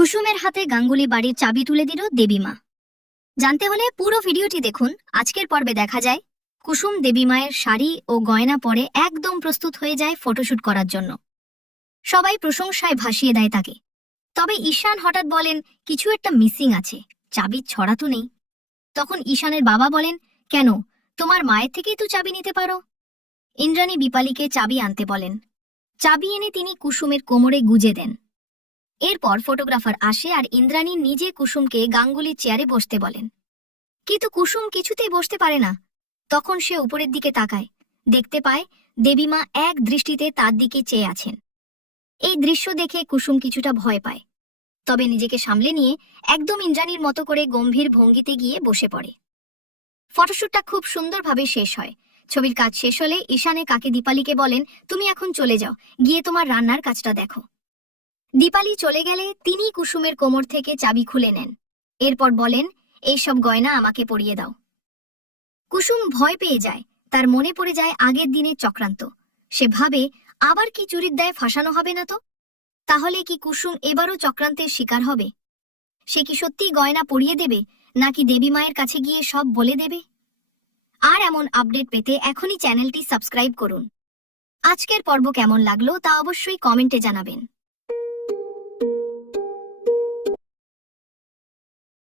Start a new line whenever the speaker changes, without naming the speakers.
কুসুমের হাতে গাঙ্গুলি বাড়ির চাবি তুলে দিল দেবীমা। জানতে হলে পুরো ভিডিওটি দেখুন, আজকের পর্বে দেখা যায়। কুসুম দেবীমায়ের শাড়ি ও গয়না পরে একদম প্রস্তুত হয়ে যায় ফটোশুট করার জন্য। সবাই প্রশংসায় ভাসিয়ে দেয় তাকে। তবে ঈশান হঠাৎ বলেন, কিছু একটা মিসিং আছে চাবির ছড়া তো নেই। তখন ঈশানের বাবা বলেন, কেন? তোমার মায়ের থেকেই তো চাবি নিতে পারো। ইন্দ্রাণী বিপালীকে চাবি আনতে বলেন। চাবি এনে তিনি কুসুমের কোমরে গুজে দেন। এরপর ফটোগ্রাফার আসে আর ইন্দ্রাণী নিজে কুসুমকে গাঙ্গুলির চেয়ারে বসতে বলেন। কিন্তু কুসুম কিছুতেই বসতে পারে না। তখন সে উপরের দিকে তাকায়। দেখতে পায় দেবীমা এক দৃষ্টিতে তার দিকে চেয়ে আছেন। এই দৃশ্য দেখে কুসুম কিছুটা ভয় পায়। তবে নিজেকে সামলে নিয়ে একদম ইন্দ্রাণীর মতো করে গম্ভীর ভঙ্গিতে গিয়ে বসে পড়ে। ফটোশ্যুটটা খুব সুন্দরভাবে শেষ হয়। ছবির কাজ শেষ হলে ঈশানে কাকে দীপালিকে বলেন, তুমি এখন চলে যাও। গিয়ে তোমার রান্নার কাজটা দেখো। দীপালি চলে গেলে তিনি কুসুমের কোমর থেকে চাবি খুলে নেন। এরপর বলেন এইসব গয়না আমাকে পরিয়ে দাও। কুসুম ভয় পেয়ে যায়। তার মনে পড়ে যায় আগের দিনের চক্রান্ত। সে ভাবে, আবার কি চুরির দায় ফাঁসানো হবে না তো? তাহলে কি কুসুম এবারও চক্রান্তের শিকার হবে? সে কি সত্যি গয়না পরিয়ে দেবে, নাকি দেবী মায়ের কাছে গিয়ে সব বলে দেবে? আর এমন আপডেট পেতে এখনই চ্যানেলটি সাবস্ক্রাইব করুন। আজকের পর্ব কেমন লাগল তা অবশ্যই কমেন্টে জানাবেন।